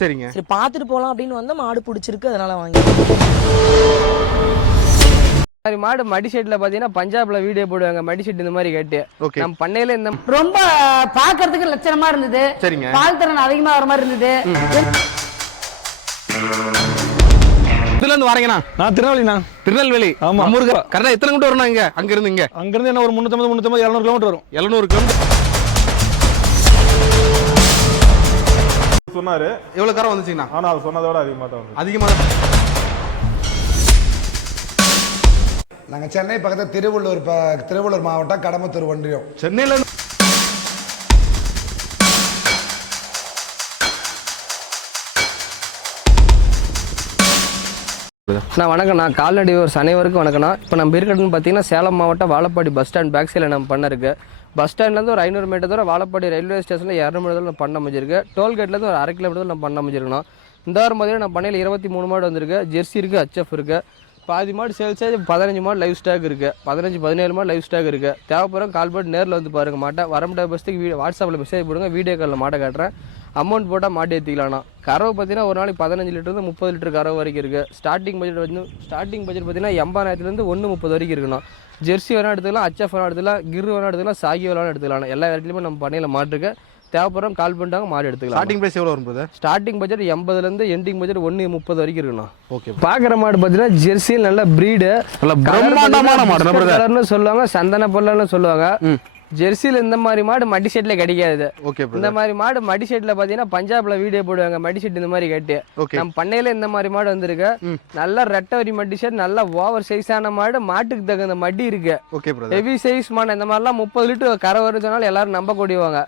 சரிங்க. சரி பார்த்துட்டு போகலாம் அப்படின்னு வந்தால் மாடு பிடிச்சிருக்கு, அதனால வாங்கி. மாடு மடி ஷெட்ல பாத்தீங்கன்னா பஞ்சாப்ல வீடியோ போடுவாங்க, மடி ஷெட் இந்த மாதிரி கேட்டு நம்ம பண்ணையில இந்த ரொம்ப பாக்குறதுக்கு லட்சணமா இருந்தது. சரிங்க. பால் திறன் அதிகமா வர மாதிரி இருந்தது. இதுல இருந்து வரீங்கண்ணா? நான் திருநெல்வேலிண்ணா. திருநெல்வேலி. ஆமா. நம்ம ஊருக்கு கரெக்டா எத்தனை கிலோமீட்டர் வரணும் இங்க? அங்க இருந்து இங்க என்ன ஒரு 350 700 கிலோமீட்டர் வரும். 700 கிலோமீட்டர் சொன்னாரு. எவ்வளவு கரை வந்துச்சுங்கண்ணா? ஆனா அவர் சொன்னதை விட அதிகமாக தான் வந்து. அதிகமாக தான். நாங்கள் சென்னை பக்கத்தில் திருவள்ளூர் மாவட்டம் கடம்பத்தூர் ஒன்றியம். சென்னையில நான் வணக்கண்ணா, கால்நடை ஒரு அனைவருக்கும் வணக்கண்ணா. இப்போ நம்ம இருக்கிறதுன்னு பார்த்தீங்கன்னா சேலம் மாவட்டம் வாழப்பாடி பஸ் ஸ்டாண்ட் பேக் சைடில் நம்ம பண்ண இருக்கு. பஸ் ஸ்டாண்ட்லேருந்து ஒரு 500 மீட்டர் தூரம் வாழப்பாடி ரயில்வே ஸ்டேஷனில் 200 மீட்டர் தூரம் பண்ண அமைச்சிருக்கு. டோல்கேட்லேருந்து ஒரு 1/2 கிலோமீட்டர் நம்ம பண்ண அமைச்சிருக்கணும். இந்த வாரம் பார்த்தீங்கன்னா நம்ம பண்ணையில் 23 மாடு வந்திருக்கு. ஜெர்சி இருக்குது, HF இருக்குது. பாதி மாடு சேல்ஸ் ஆகி 15 மாடு லைவ் ஸ்டாக் இருக்குது. 15-17 மாடு லைவ் ஸ்டாக் இருக்குது. தேவைப்படுற கால் போட்டு நேரில் வந்து பாருங்கள் மாட்டை. வரமுடியாத பஸ்ஸுக்கு வாட்ஸ்அப்பில் மெசேஜ் போடுங்க, வீடியோ காலில் மாட்டை காட்டுறேன். அமௌண்ட் போட்டால் மாட்டு ஏற்றிக்கலாம்ண்ணா. கறவை பார்த்தீங்கன்னா ஒரு நாளைக்கு 15 லிட்டருந்து 30 லிட்டர் கறவை வரைக்கும் இருக்குது. ஸ்டார்டிங் பட்ஜெட் பார்த்தீங்கன்னா 80,000லேருந்து 130 வரைக்கும் இருக்குண்ணா. ஜெர்சி வேணால் எடுத்துக்கலாம், HF வேணால் எடுத்துக்கலாம், கிர் வேணால் எடுத்துக்கலாம், சாகி வேணாலும் எடுத்துக்கலாம். எல்லா இடத்துலையுமே நம்ம பண்ணையில் மாட்டுருக்கு. தேவைப்படுறோம் கால் பண்ணிட்டாங்க, மாடு எடுத்துக்கலாம். ஸ்டார்டிங் பிரைஸ் எவ்வளோ வரும் பிரதர்? ஸ்டார்டிங் பட்ஜெட் 80லேருந்து எண்டிங் பட்ஜெட் 130 வரைக்கும் இருக்குண்ணா. ஓகே. பார்க்குற மாடு பார்த்தீங்கன்னா ஜெர்சியில் நல்ல ப்ரீடு, நல்ல பிரம்மாண்டமான மாடு கலர்னு சொல்லுவாங்க, சந்தன பொல்லன்னு சொல்லுவாங்க. ஜெர்சியில் இந்த மாதிரி மாடு மடி ஷெட்ல கிடைக்காது. ஓகே. இந்த மாதிரி மாடு மடி ஷெட்ல பாத்தீங்கன்னா பஞ்சாப்ல வீடியோ போடுவாங்க, மடி ஷெட் இந்த மாதிரி கேட்டு நம்ம பண்ணையில இந்த மாதிரி மாடு வந்திருக்கு. நல்ல ரெட்டவரி மடி ஷெட், நல்ல ஓவர் சைஸான மாடு, மாட்டுக்கு தகுந்த மடி இருக்கு. Okay brother. ஹெவி சைஸ் மாடு இந்த மாதிரிலாம் 30 லிட்டர் கரை வரும்னு சொன்னாலும் எல்லாரும் நம்ப கூடியவாங்க.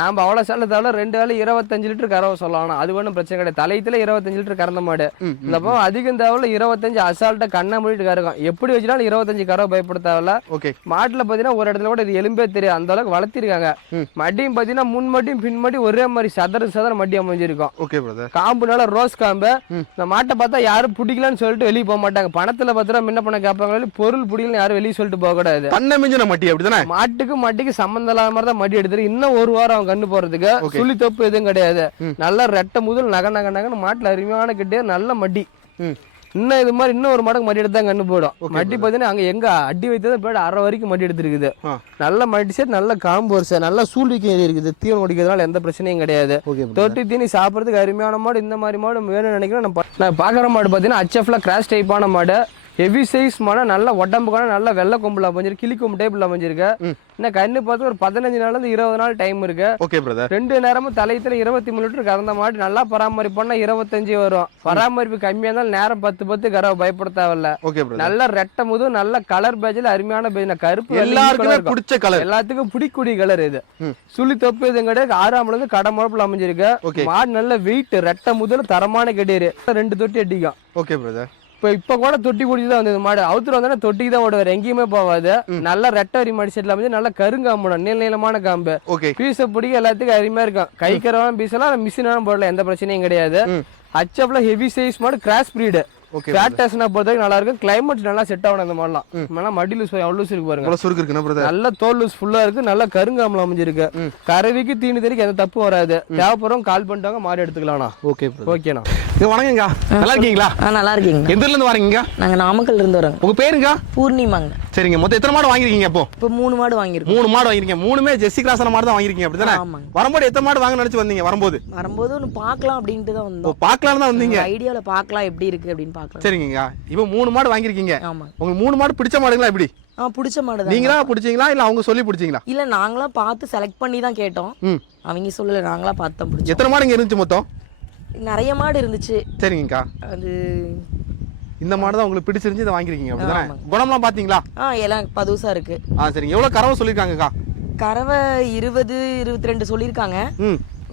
நாம அவ்வளவு செல்லத்தால 2 வேலை 25 லிட்டர் கறவை சொல்லலாம். அது ஒன்றும் பிரச்சனை கிடையாது. தலையத்துல 25 லிட்டர் கறந்த மாடு. இந்த பக்கம் அதிகம் தேவையில்ல 25 அசால்ட்டா கண்ணை மூடிட்டு கறக்கும். எப்படி வச்சுனாலும் 25 கறவை பயப்பட தேவையில்ல. ஓகே. மாட்டுல பாத்தீங்கன்னா ஒரு இடத்துல கூட இது எலும்பே தெரியும், அந்த அளவுக்கு வளர்த்திருக்காங்க. மடியும் பாத்தீங்கன்னா முன் மடியும் பின் மடி ஒரே மாதிரி சதர மடி அமைஞ்சிருக்கும். Okay brother. காம்புனால ரோஸ் காம்பு. இந்த மாட்டை பார்த்தா யாரும் பிடிக்கலன்னு சொல்லிட்டு வெளியே போக மாட்டாங்க. பணத்துல 10 ரூபா முன்ன பண்ண கேட்பாங்க, பொருள் பிடிக்கலன்னு யாரும் வெளியே சொல்லிட்டு போக கூடாது. பண்ண மிஞ்சின மட்டி அப்படிதானே? மாட்டுக்கு சம்பந்தம் இல்லாத மாதிரி தான் மடி எடுத்துரு. இன்னும் ஒரு வாரம் அவன் கண்ணு போறதுக்கு சுழி தொப்பு எதுவும் கிடையாது. நல்ல ரெட்டை முதல் நகன்னு மாட்டுல அருமையான கிட்டே நல்ல மடி. இன்னும் இது மாதிரி இன்னும் ஒரு மடங்கு மடி எடுத்து தான் கண்ணு போயிடும். மடி பார்த்தீங்கன்னா அங்கே எங்க அடி வைத்தது போய்ட்டு 1/2 வரைக்கும் மடி எடுத்துருக்குது. நல்ல மடி செட், நல்ல காம்பு வருஷம், நல்ல சூழ்விக்கு இருக்குது. தீவனம் குடிக்கிறதுனால எந்த பிரச்சனையும் கிடையாது. தொட்டி தீனி சாப்பிட்றதுக்கு அருமையான மாடு. இந்த மாதிரி மாடு வேணும்னு நினைக்கிறேன். நான் பார்க்குற மாடு பார்த்தீங்கன்னா HFல கிராஸ் டைப்பான மாடு. ஹெவி சைஸ் மாடு, நல்ல உடம்புக்கான நல்ல வெள்ளை கொம்புல அமைஞ்சிருக்கு, கிளி கொம்பு டைப்ல அமைஞ்சிருக்கு. இன்னும் கண்ணு பார்த்து ஒரு 15 நாள்ல 20 நாள் டைம் இருக்கு. Okay brother. 2 நேரமும் தலையத்துல 23 லிட்டர் கறந்த மாடு. நல்லா பராமரிப்பா 25 வரும். பராமரிப்பு கம்மியா இருந்தாலும் நேரம் 10 கறவை பயப்பட தேவையில்ல. Okay brother. நல்ல ரெட்டை முது, நல்ல கலர் பேஜ்ல அருமையான பேஜ். கருப்பு எல்லாருக்குமே பிடிச்ச கலர், எல்லாத்துக்கும் பிடிக்கூடிய கலர் இது. சுழி தொப்பு இது கிடையாது. 6ஆம் இருந்து கடை முழப்புல அமைஞ்சிருக்கு. மாடு நல்ல வெயிட், ரெட்டை முதல் தரமான கெடீரு. 2 தொட்டி அடிக்கும். Okay brother. இப்ப கூட தொட்டி குடிச்சுதான் வந்தது மாடு. அவுத்துட்டு வந்தா தொட்டிக்கு தான் ஓடுவார், எங்கேயுமே போவாது. நல்ல ரெட்டவரி மாடி செட்ல வந்து நல்ல கருங்காம்பு, நீளமான காம்பு. பீஸ பிடிக்க எல்லாத்துக்கும் அருமையா இருக்கும். கை கரவான பீஸ் எல்லாம் மிஷினாலும் போடலாம், எந்த பிரச்சனையும் கிடையாது. HFல ஹெவி சைஸ் மாடு, கிராஸ் பிரீடு. ஃபேட்டஸ்னா பொறுத்தவரைக்கும் நல்லா இருக்கும். கிளைமேட் நல்லா செட் ஆகணும் இந்த மாடலாம். மடி லூஸ் எவ்வளவு லூஸ் இருக்கு பாருங்க. நல்ல தோல் லூஸ் ஃபுல்லா இருக்கு. நல்ல கருங்காமல அமைஞ்சிருக்கு. கறவைக்கு தீனி தெரிக்கு எந்த தப்பு வராது. தேவைப்படுறோம் கால் பண்ணிட்டாங்க, மாடு எடுத்துக்கலாம்ண்ணா. ஓகேண்ணா. வணக்கங்க, நல்லா இருக்கீங்களா? நல்லா இருக்கீங்க. எந்த ஊர்ல இருந்து வரீங்க? நாங்க நாமக்கல்ல இருந்து வரோம். உங்க பேருங்க? பூர்ணிமாங்க. சரிங்க. மொத்தம் எத்தனை மாடு வாங்கிருக்கீங்க? இப்போ 3 மாடு வாங்கிருக்கோம். 3 மாடு வாங்கிருக்கீங்க. 3மே ஜெர்சி கிராஸான மாடு தான் வாங்கிருக்கீங்க அப்படிதானே? வரும்போது எத்தனை மாடு வாங்க நினைச்சு வந்தீங்க? வரும்போது ஒன்னு பார்க்கலாம் அப்படின்ட்டு தான் வந்தோம். பார்க்கலாம் தான் வந்தீங்க. ஐடியால பார்க்கலாம் எப்படி இருக்கு அப்படின்னு பார்க்கலாம். சரிங்க. இப்போ 3 மாடு வாங்கிருக்கீங்க. உங்களுக்கு 3 மாடு பிடிச்ச மாடுங்களா எப்படி? பிடிச்ச மாடு தான். நீங்களா பிடிச்சீங்களா இல்ல அவங்க சொல்லி பிடிச்சீங்களா? இல்ல நாங்களா பார்த்து செலக்ட் பண்ணி தான் கேட்டோம். அவங்க சொல்லல, நாங்களா பார்த்து தான் பிடிச்சோம். எத்தனை மாடு இங்க இருந்துச்சு மொத்தம்? நிறைய மாடு இருந்துச்சு. சரிங்கக்கா. அது இந்த மாடு தான் உங்களுக்கு பிடிச்சிருந்துச்சு, இதை வாங்கிருக்கீங்க அப்படிதானே? குணம்லாம் பாத்தீங்களா? எல்லாம் பதுசா இருக்கு. சரிங்க. எவ்வளவு கறவை சொல்லிருக்காங்கக்கா? கறவை 20-22 சொல்லிருக்காங்க.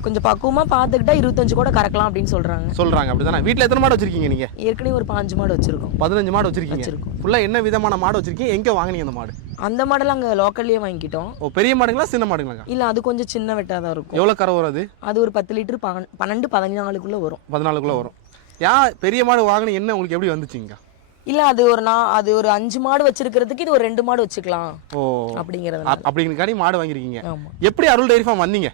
கொஞ்சம் பக்குவமா பாத்துக்கிட்டா 25 கூட கறக்கலாம் அப்படின்னு சொல்றாங்க அப்படிதானே? வீட்டுல எத்தனை மாடு வச்சிருக்கீங்க நீங்க? ஏற்கனவே ஒரு 5 மாடு வச்சிருக்கோம். 15 மாடு வச்சிருக்கீங்க. ஃபுல்லா என்ன விதமான மாடு வச்சிருக்கீங்க? எங்க வாங்குனீங்க அந்த மாடு? அந்த மாடெல்லாம் அங்க லோக்கல்லயே வாங்கிட்டோம். பெரிய மாடுங்களா சின்ன மாடுங்களா? இல்ல அது கொஞ்சம் சின்ன வெட்டாதான் இருக்கும். எவ்வளவு கறவை வரும் அது? அது ஒரு 10 லிட்டர் 12-14 வரும். 14 வரும். பெரிய மாடு வாங்கின என்ன உங்களுக்கு எப்படி வந்துச்சுங்க? இல்ல அது ஒரு 5 மாடு வச்சிருக்கிறதுக்கு இது ஒரு 2 மாடு வச்சுக்கலாம் ஓ அப்படிங்கறது. அப்படிங்கிறக்காடி மாடு வாங்கிருக்கீங்க. ஆமா. எப்படி அருள் டைரி ஃபார்ம் வந்தீங்க?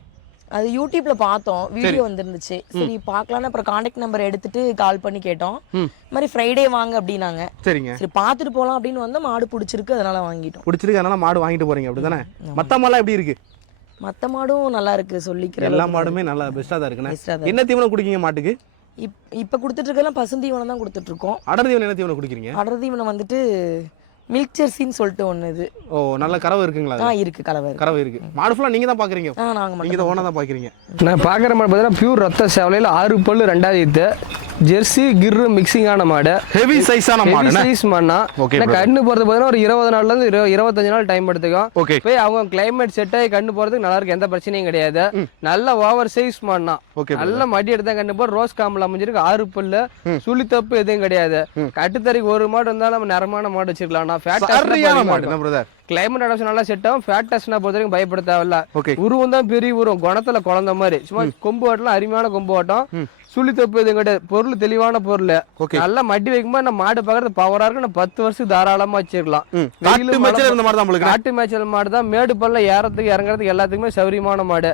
அது யூடியூப்ல பார்த்தோம், வீடியோ வந்துருந்துச்சு. சரி பார்க்கலாம்னு அப்புறம் கான்டாக்ட் நம்பர் எடுத்துட்டு கால் பண்ணி கேட்டோம். இந்த மாதிரி ஃப்ரைடே வாங்க அப்படின்னாங்க. சரிங்க. சரி பார்த்துட்டு போலாம் அப்படின்னு வந்தா மாடு பிடிச்சிருக்கு, அதனால வாங்கிட்டோம். பிடிச்சிருக்கு, அதனால மாடு வாங்கிட்டு போறீங்க அப்படிதானே? மத்த மாடுலாம் எப்படி இருக்கு? மத்த மாடும் நல்லா இருக்கு, சொல்லிக்கிறேன். எல்லா மாடுமே நல்லா பெஸ்டா தான் இருக்குண்ணே. பெஸ்டா தான். என்ன தீவனம் குடிக்கீங்க மாட்டுக்கு? இப்ப கொடுத்துட்டு இருக்கலாம் பசுந்தீவனம் தான் கொடுத்துட்டு இருக்கோம். அடர் தீவனம் என்ன தீவனம் குடிக்கிறீங்க? அடர் தீவனம் வந்துட்டு மில்க் ஜெர்சின்னு சொல்லிட்டு ஒன்று இது. ஓ நல்ல கறவை இருக்குங்களா? இருக்கு, கறவை இருக்கு. மாடு ஃபுல்லாக நீங்கள் தான் பார்க்குறீங்க? நீங்கள் தான் ஓனாக தான் பார்க்குறீங்க. நான் பார்க்குற மாடு பார்த்தீங்கன்னா பியூர் ரத்த சேவலையில் 6 பல்லு 2வது ஜெர்சி கிர்ரு மிக்சிங்கான மாடு. ஹெவி சைஸான மாடு. சைஸ் மாடுனா கண்ணு போகிறது பார்த்தீங்கன்னா ஒரு 20 நாள்லேருந்து 25 நாள் டைம் எடுத்துக்கும். ஓகே. போய் அவங்க கிளைமேட் செட் ஆகி கண்ணு போகிறதுக்கு நல்லா இருக்கு, எந்த பிரச்சனையும் கிடையாது. நல்ல ஓவர் சைஸ் மாடுனா. ஓகே. நல்ல மடி எடுத்தா கண்ணு போகிற ரோஸ் காம்பில் அமைஞ்சிருக்கு. 6 பல்லு சுழி தப்பு எதுவும் கிடையாது. கட்டுத்தறிக்கு ஒரு மாடு இருந்தாலும் நம்ம நிறமான மாடு வச்சுக்கலாம். கிளைமேட் அடாப்ஷன் நல்லா செட் ஆகும். ஃபேட் டெஸ்ட்னா பொறுத்த வரைக்கும் பயப்பட தேவையில்ல. உருவம் தான் பெரிய உருவம், குணத்துல குழந்தை மாதிரி. சும்மா கொம்பு ஓட்டலாம், அருமையான கொம்பு ஓட்டம். சுழி தப்பு எதுவும் கிடையாது. பொருள் தெளிவான பொருள். நல்லா மட்டி வைக்கும்போது நம்ம மாடு பாக்குறது பவரா இருக்கு. நம்ம 10 வருஷம் தாராளமா வச்சிருக்கலாம். காட்டு மேய்ச்சல் மாடு தான். மேடு பல்ல ஏறதுக்கு இறங்குறதுக்கு எல்லாத்துக்குமே சௌரியமான மாடு.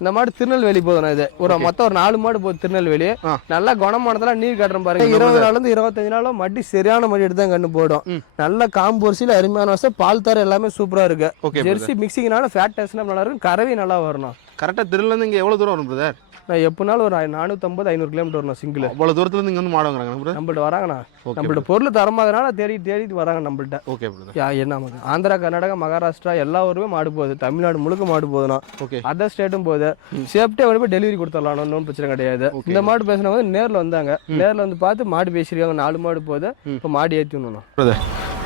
இந்த மாடு திருநெல்வேலி போதும். இது மொத்தம் ஒரு 4 மாடு போகுது திருநெல்வேலி. நல்லா குணமானதெல்லாம் நீர் காட்டுறோம் பாருங்க. 20 நாள்ல இருந்து 25 நாளும் மட்டி சரியான மடி எடுத்து தான் கண்ணு போடும். நல்ல காம்பொரிசில அருமையான வருஷம் பால் தர எல்லாமே சூப்பரா இருக்கு. ஜெர்சி மிக்சிங்னால ஃபேட் டெஸ்ட் நல்லா இருக்கும், கறவை நல்லா வரணும். கரெக்டா திருநெல்வேலில இருந்து இங்க எவ்வளவு தூரம் வரும் பிரதர்? நான் எப்பனாலும் ஒரு 450-500 கிலோமீட்டர் வரணும் சிங்கிள். அவ்வளவு தூரத்துல இருந்து இங்க வந்து மாடு வாங்குறாங்க நம்மள்ட்ட வராங்கண்ணா. நம்மள்ட்ட பொருள் தரமாகனால தேடிட்டு வராங்க நம்மள்ட்ட. Okay brother. என்ன ஆந்திரா, கர்நாடகா, மகாராஷ்டிரா எல்லா ஊருமே மாடு போகுது. தமிழ்நாடு முழுக்க மாடு போகுதுண்ணா. ஓகே. அதர் ஸ்டேட்டும் போகுது. சேஃப்டியா வந்து போய் டெலிவரி கொடுத்துடலாம், ஒன்றும் பிரச்சனை கிடையாது. இந்த மாடு பேசினவங்க நேரில் வந்தாங்க. நேரில் வந்து பார்த்து மாடு பேசியிருக்காங்க. 4 மாடு போகுது. இப்போ மாடு ஏற்றி விடணும் பிரதர்.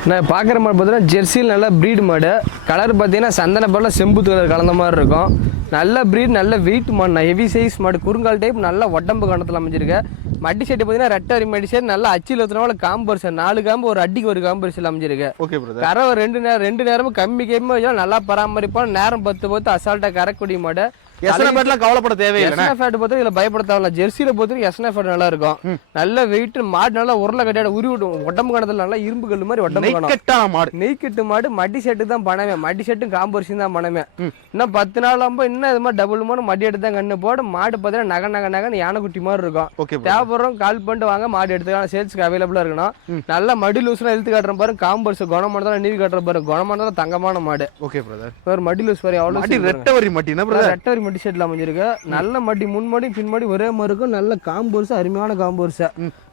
நான் பார்க்குற மாடு பார்த்தீங்கன்னா ஜெர்சியில் நல்ல ப்ரீடு மாடு. கலர் பார்த்தீங்கன்னா சந்தன பல்ல செம்புத்து கலர் கலந்த மாதிரி இருக்கும். நல்ல ப்ரீட், நல்ல வெயிட் மாடு, ஹெவி சைஸ் மாடு, குறுங்கால் டைப், நல்ல உடம்பு கணத்தில் அமைஞ்சிருக்கு. மட்டி செட்டு பார்த்தீங்கன்னா ரெட்டரி மடி செட், நல்லா அச்சில் ஊற்றினால காம்பரிசன் 4 காம்பு, ஒரு அடிக்கு ஒரு காம்பரிசல் அமைஞ்சிருக்கு. Okay brother. கறவை 2 நேரமும் கம்மி வச்சாலும் நல்லா பராமரிப்பான். நேரம் 10 அசால்ட்டாக கறக்கூடிய மாடு. கவலைப்பட தேவையில்லை. இதுல பயப்பட தேவையில்ல. ஜெர்சியில பொறுத்தவரைக்கும் எஸ்என்எஃப் நல்லா இருக்கும். நல்ல வெயிட் மாடு, நல்லா உருளை கட்டியாட உருவிடும். உடம்பு கணத்துல நல்லா இரும்பு கல் மாதிரி உடம்பு மாடு. நெய்க்கட்டு மாடு. மடி செட்டு தான் பணமே. மடி செட்டும் காம்பரிசியும் தான் பணமே. இன்னும் 10 நாள் இன்னும் இது மாதிரி டபுள் மாடு மடி எடுத்து தான் கண்ணு போட. மாடு பார்த்தீங்கன்னா நகன்னு யானைக்குட்டி மாதிரி இருக்கும். தேவைப்படுறோம் கால் பண்ணிட்டு வாங்க, மாடு எடுத்துக்கலாம். சேல்ஸ்க்கு அவைலபிளா இருக்கணும். நல்ல மடி லூஸ்லாம் இழுத்து காட்டுறேன் பாருங்க. காம்பரிசு குணமானதான் நீர் காட்டுற பாருங்க. குணமானதான் தங்கமான மாடு. Okay brother. மடி லூஸ் பாரு எவ்வளவு ரெட்டவரி மட்டி. ரெட்டவரி மடி செட்ல அமைஞ்சிருக்கு. நல்ல மடி, முன்மடி பின்மடி ஒரே மாதிரி இருக்கும். நல்ல காம்பொரிசு, அருமையான காம்பொரிசு.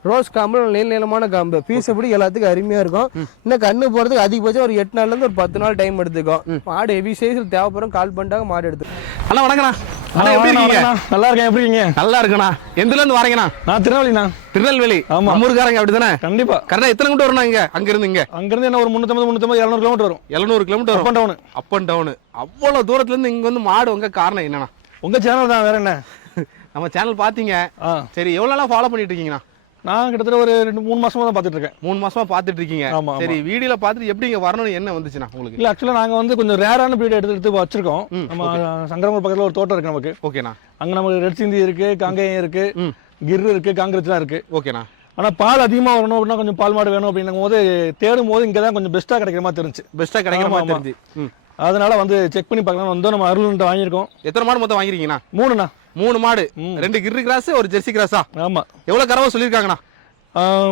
ரோஸ் காம்பு, நீளமான காம்பு. பீஸ் எப்படி எல்லாத்துக்கும் அருமையா இருக்கும். இன்னும் கண்ணு போறதுக்கு அதிகபட்சம் ஒரு 8 நாள்ல இருந்து ஒரு 10 நாள் டைம் எடுத்துக்கும். மாடு ஹெவி சைஸ்ல தேவைப்படும். கால் பண்ணிட்டாங்க, மாடு எடுத்து. அண்ணா வணக்கண்ணா. அண்ணா எப்படி இருக்கீங்க? நல்லா இருக்கேன். எப்படி இருக்கீங்க? நல்லா இருக்கண்ணா. எந்தல இருந்து வரீங்கண்ணா? நான் திருநெல்வேலிண்ணா. திருநெல்வேலி. ஆமா. ஊர்காரங்க அப்படிதானே? கண்டிப்பா. கரெக்டா எத்தனை கிலோமீட்டர் வரணும் இங்க? அங்க இருந்து இங்க? அங்க இருந்து என்ன ஒரு 350 200 கிலோமீட்டர் வரும். 700 kilometre up and down. Up and down. அவ்வளவு தூரத்துல இருந்து இங்க வந்து மாடு உங்க காரணம் என்னன்னா? உங்க சேனல் தான், வேற என்ன? நம்ம சேனல் பாத்தீங்க. சரி, எவ்வளவு நாளா ஃபாலோ பண்ணிட்டு இருக்கீங்கண்ணா? நான் கிட்டத்தட்ட ஒரு 2-3 மாசமா தான் பாத்துட்டு இருக்கேன். 3 மாசமா பாத்துட்டு இருக்கீங்க. சரி, வீடியோல பாத்துட்டு எப்படி இங்க வரணும்னு என்ன வந்துச்சுண்ணா உங்களுக்கு? இல்ல, ஆக்சுவலா நாங்க வந்து கொஞ்சம் ரேரான பீரியட் எடுத்து வச்சிருக்கோம். நம்ம சங்கரமூர் பக்கத்துல ஒரு தோட்டம் இருக்கு நமக்கு. ஓகேண்ணா. அங்க நமக்கு ரெட் சிந்தி இருக்கு, காங்கேயம் இருக்கு, கிர்ரு இருக்கு, காங்கிரஸ்லாம் இருக்கு. ஓகேண்ணா. ஆனா பால் அதிகமா வரணும் அப்படின்னா கொஞ்சம் பால் மாடு வேணும் அப்படின்னும் போது தேடும் போது இங்கதான் கொஞ்சம் பெஸ்டா கிடைக்கிற மாதிரி தெரிஞ்சு. பெஸ்டா கிடைக்கிற மாதிரி தெரிஞ்சு. அதனால வந்து செக் பண்ணி பார்க்கலாம் வந்து நம்ம அருள்கிட்ட வாங்கியிருக்கோம். எத்தனை மாடு மொத்தம் வாங்கிருக்கீங்கண்ணா? 3ண்ணா. 3 மாடு, 2 கிர்ரு கிராஸ், ஒரு ஜெர்சி கிராஸா? ஆமா. எவ்வளவு கறவை சொல்லிருக்காங்கண்ணா?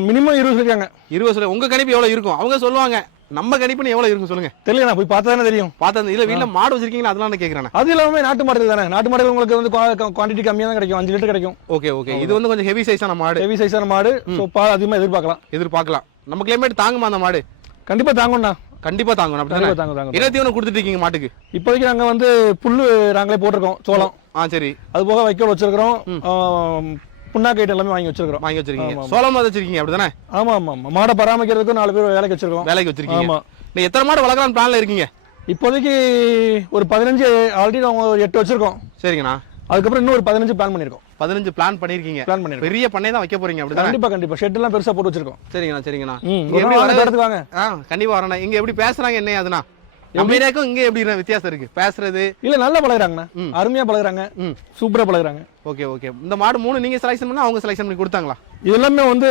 மினிமம் 20 சொல்லிருக்காங்க. 20 சொல்லி. உங்க கணிப்பு எவ்வளவு இருக்கும்? அவங்க சொல்லுவாங்க. நம்ம கணிப்பு எவ்வளவு இருக்கும் சொல்லுங்க. தெரியல, போய் பார்த்தா தானே தெரியும். பார்த்தா இல்ல, வீட்டுல மாடு வச்சிருக்கீங்களா அதெல்லாம் நான் கேக்குறேன். அது இல்லாம நாட்டு மாடு தானே. நாட்டு மாடு உங்களுக்கு வந்து குவான்டிட்டி கம்மியா தான் கிடைக்கும். 5 லிட்டர் கிடைக்கும். Okay okay. இது வந்து கொஞ்சம் ஹெவி சைஸான மாடு. ஹெவி சைஸான மாடு. சோ பால் அதிகமா எதிர்பார்க்கலாம். நம்ம கிளைமேட் தாங்குமா அந்த மாடு? கண்டிப்பா தாங்கும்ண்ணா. கண்டிப்பா தாங்கணும். அப்படியே தாங்க. என்ன தீவனம் கொடுத்துட்டு இருக்கீங்க மாட்டுக்கு? இப்போதைக்கு நாங்க வந்து புல்லு நாங்களே போட்டிருக்கோம், சோளம். சரி. அது போக வைக்கோல் வச்சிருக்கிறோம். புண்ணாக்கு ஐட்டம் எல்லாமே வாங்கி வச்சிருக்கீங்க. சோளம் வச்சிருக்கீங்க அப்படிதானே? ஆமா ஆமா. மாடை பராமரிக்கிறதுக்கு 4 பேர் வேலைக்கு வச்சிருக்கோம். ஆமா. நீ எத்தனை மாடு வளர்க்கலாம்னு பிளான்ல இருக்கீங்க? இப்போதைக்கு ஒரு 15, ஆல்ரெடி நாங்க ஒரு 8 வச்சிருக்கோம். சரிங்கண்ணா. அதுக்கப்புறம் இன்னும் ஒரு 15 பிளான் பண்ணிருக்கோம். 15 பிளான் பண்ணிருக்கீங்க. பெரிய பண்ணை தான் வைக்க போறீங்க அப்படிதான்? கண்டிப்பா. ஷெட் எல்லாம் பெருசா போட்டு வச்சிருக்கோம். சரிங்கண்ணா. எப்படி வரதுக்கு வாங்க. கண்டிப்பா வரணும். இங்க எப்படி பேசுறாங்க என்ன அதுனா? நம்ம ஏரியாக்கும் இங்க எப்படி வித்தியாசம் இருக்கு பேசுறது? இல்ல நல்லா பழகுறாங்கண்ணா, அருமையா பழகுறாங்க, சூப்பரா பழகுறாங்க. Okay okay. இந்த மாடு 3 நீங்க செலக்ஷன் பண்ணா அவங்க செலக்ஷன் பண்ணி கொடுத்தாங்களா? இது எல்லாமே வந்து